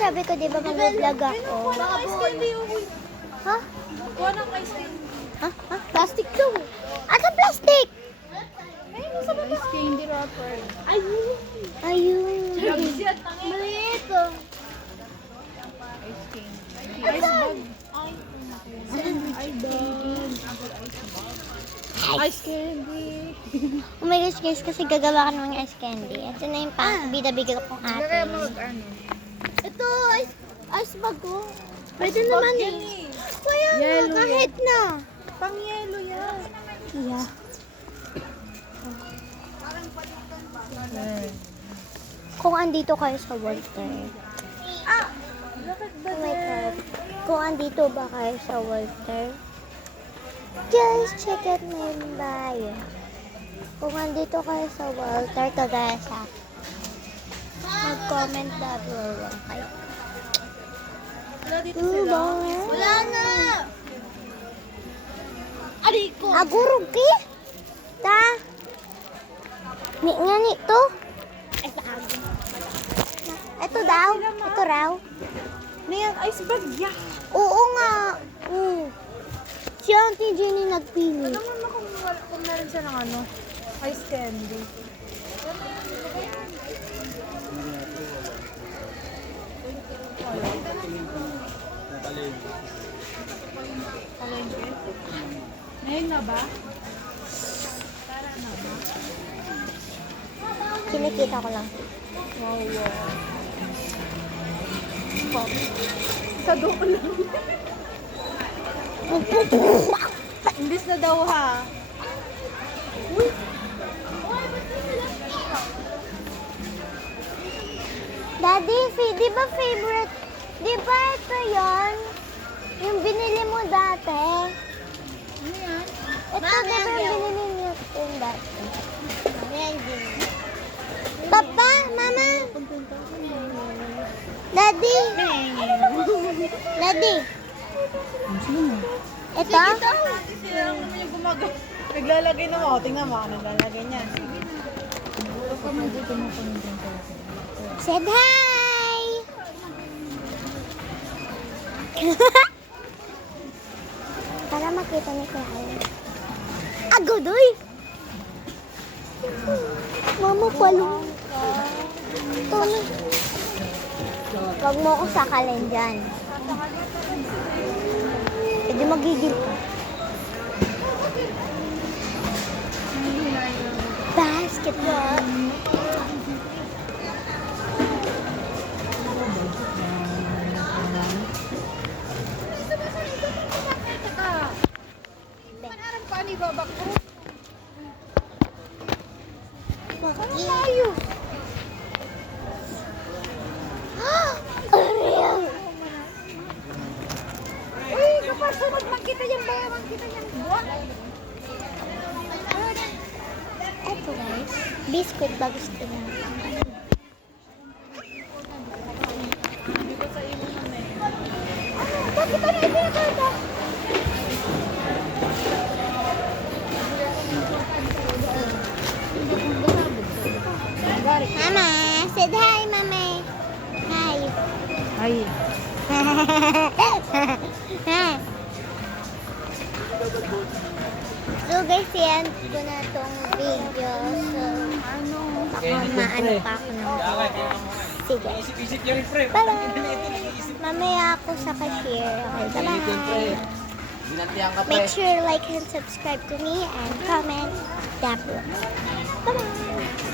sabi ko, di ba mag-vlog ako? Ha? Kuha ng ice cream. Ha? Ha? Plastic daw. Ano plastic? Ice candy wrapper. Ayun. Maliit oh. Ice candy. Ice bag. Ice bag. Ice candy. Oh my gosh guys, kasi gagawa ka ng ice candy. Ito na yung bida-biga kong ate. Ito, ice bag ko. Pwede naman eh. Kaya nga, Yellow kahit na. Pang yelo yan. Yeah. Kung andito kayo sa Walter. Oh my God. Kung andito ba kayo sa Walter, just check out my bio. Kung andito kayo sa Walter, kagaya sa akin, mag-comment na below. Okay? Wala dito sila. Wala na! Ari ko! Agurog ki? Ta? Ni nga ni to? Ito daw? Ito raw? Ano yan? Ice bag ya! Oo nga. Si Auntie Jenny nagpili. Alam mo kung meron siya ng ano? Ice candy. Ngayon na ba? Kinikita ko lang. Wow, wow. Sa doon lang. Imbis na daw ha. Daddy, di ba favorite? Di ba ito yon? Yung binili mo dati? Ano yan? Ito, di ba yung binili niyo yung dati? Papa, Mama. Daddy. Daddy. Ito? Sila lang naman yung gumagawa. Naglalagay na mo. Tingnan mo. Naglalagay niya. Said hi! Para makita ni Kuya. Agodoy! Mama, palong. Tono. Huwag mo ko sakalin dyan. Pwede magigil ka. Basketball. Manarang pa ni babak ko. Ano tayo? Ariel! Uy, kapag sunod magkita yung bayan, magkita yung buwan. Eto guys, biscuit bagus ko na. Hindi ko sa imo na eh. Bakit ano ipinakita? Mama, said hi, Mama. Hi. Ay. So guys, yan ko na tong video. So, baka maano pa ako ng sige. Bye-bye. Mamaya ako sa cashier. Okay, bye-bye. Make sure you like and subscribe to me and comment down below.